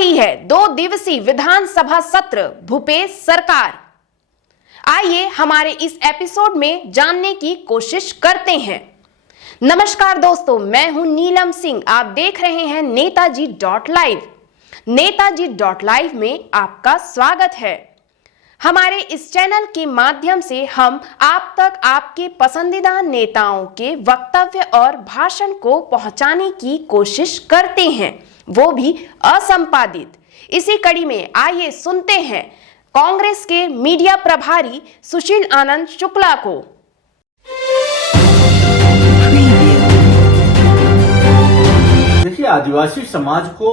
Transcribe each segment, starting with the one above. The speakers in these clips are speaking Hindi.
रही है 2 दिवसीय विधानसभा सत्र भूपेश सरकार। आइए हमारे इस एपिसोड में जानने की कोशिश करते हैं। नमस्कार दोस्तों, मैं हूं नीलम सिंह। आप देख रहे हैं नेताजी.live। नेताजी.live में आपका स्वागत है। हमारे इस चैनल के माध्यम से हम आप तक आपके पसंदीदा नेताओं के वक्तव्य और भाषण को पहुंचाने की कोशिश करते हैं, वो भी असंपादित। इसी कड़ी में आइए सुनते हैं कांग्रेस के मीडिया प्रभारी सुशील आनंद शुक्ला को। देखिए, आदिवासी समाज को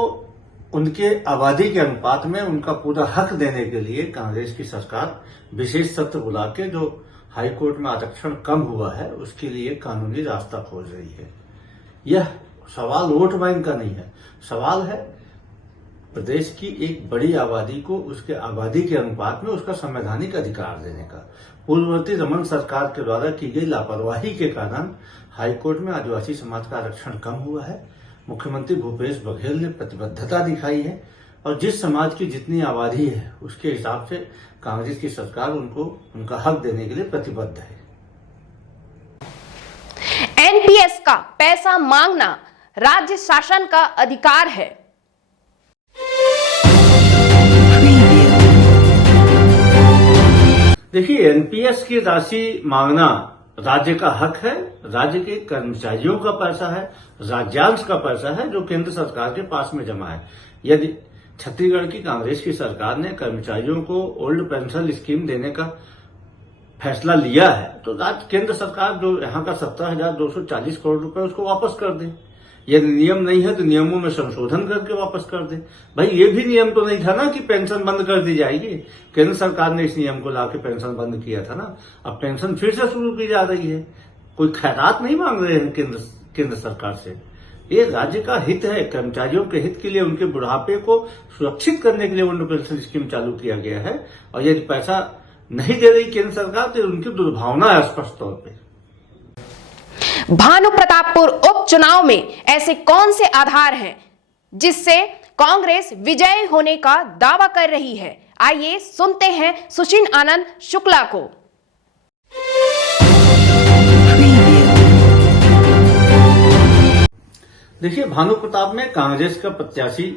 उनके आबादी के अनुपात में उनका पूरा हक देने के लिए कांग्रेस की सरकार विशेष सत्र बुला के जो हाईकोर्ट में आरक्षण कम हुआ है उसके लिए कानूनी रास्ता खोज रही है। यह सवाल वोट बैंक का नहीं है, सवाल है प्रदेश की एक बड़ी आबादी को उसके आबादी के अनुपात में उसका संवैधानिक अधिकार देने का। पूर्ववर्ती रमन सरकार के द्वारा की गई लापरवाही के कारण हाईकोर्ट में आदिवासी समाज का आरक्षण कम हुआ है। मुख्यमंत्री भूपेश बघेल ने प्रतिबद्धता दिखाई है और जिस समाज की जितनी आबादी है उसके हिसाब से कांग्रेस की सरकार उनको उनका हक देने के लिए प्रतिबद्ध है। एनपीएस का पैसा मांगना राज्य शासन का अधिकार है। देखिए, एनपीएस की राशि मांगना राज्य का हक है। राज्य के कर्मचारियों का पैसा है, राज्यांश का पैसा है जो केंद्र सरकार के पास में जमा है। यदि छत्तीसगढ़ की कांग्रेस की सरकार ने कर्मचारियों को ओल्ड पेंशन स्कीम देने का फैसला लिया है तो राज्य केंद्र सरकार जो यहाँ का 17,240 करोड़ रुपए उसको वापस कर दे। यदि नियम नहीं है तो नियमों में संशोधन करके वापस कर दे। भाई, ये भी नियम तो नहीं था ना कि पेंशन बंद कर दी जाएगी। केंद्र सरकार ने इस नियम को लाके पेंशन बंद किया था ना। अब पेंशन फिर से शुरू की जा रही है। कोई खैरात नहीं मांग रहे हैं केंद्र सरकार से। ये राज्य का हित है। कर्मचारियों के हित के लिए उनके बुढ़ापे को सुरक्षित करने के लिए ओल्ड पेंशन स्कीम चालू किया गया है। और यदि पैसा नहीं दे रही केंद्र सरकार तो उनकी दुर्भावना है स्पष्ट तौर पर। भानु प्रतापपुर उपचुनाव में ऐसे कौन से आधार हैं जिससे कांग्रेस विजयी होने का दावा कर रही है? आइए सुनते हैं सुशील आनंद शुक्ला को। देखिए, भानु प्रताप में कांग्रेस का प्रत्याशी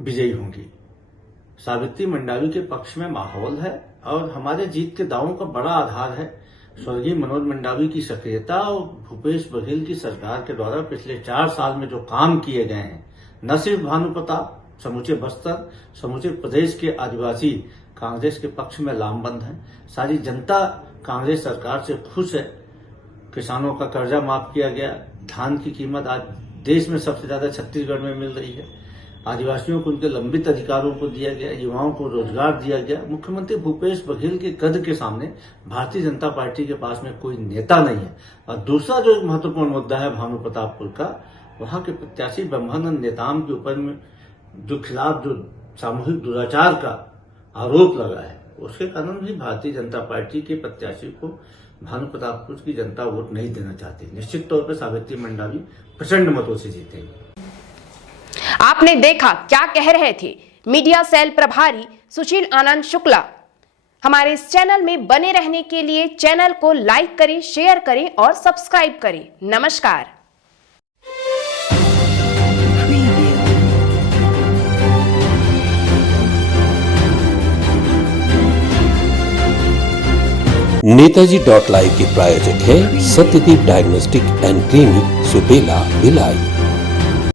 विजयी होंगी। सावित्री मंडावी के पक्ष में माहौल है और हमारे जीत के दावों का बड़ा आधार है स्वर्गीय मनोज मंडावी की सक्रियता और भूपेश बघेल की सरकार के द्वारा पिछले 4 साल में जो काम किए गए हैं। न सिर्फ भानु प्रताप, समूचे बस्तर, समूचे प्रदेश के आदिवासी कांग्रेस के पक्ष में लामबंद हैं। सारी जनता कांग्रेस सरकार से खुश है। किसानों का कर्जा माफ किया गया। धान की कीमत आज देश में सबसे ज्यादा छत्तीसगढ़ में मिल रही है। आदिवासियों को उनके लंबित अधिकारों को दिया गया, युवाओं को रोजगार दिया गया। मुख्यमंत्री भूपेश बघेल के कद के सामने भारतीय जनता पार्टी के पास में कोई नेता नहीं है। और दूसरा जो एक महत्वपूर्ण मुद्दा है भानु प्रतापपुर का, वहां के प्रत्याशी ब्रह्मानंद नेताम के ऊपर में जो खिलाफ जो सामूहिक दुराचार का आरोप लगा है उसके कारण भी भारतीय जनता पार्टी के प्रत्याशी को भानु प्रतापपुर की जनता वोट नहीं देना चाहती। निश्चित तौर पर सावित्री मंडावी प्रचंड मतों से जीतेंगे। आपने देखा क्या कह रहे थे मीडिया सेल प्रभारी सुशील आनंद शुक्ला। हमारे इस चैनल में बने रहने के लिए चैनल को लाइक करें, शेयर करें और सब्सक्राइब करें। नमस्कार। नेताजी.live के प्रायोजक है Satyadeep diagnostic and clinic, Supela, Bhilai.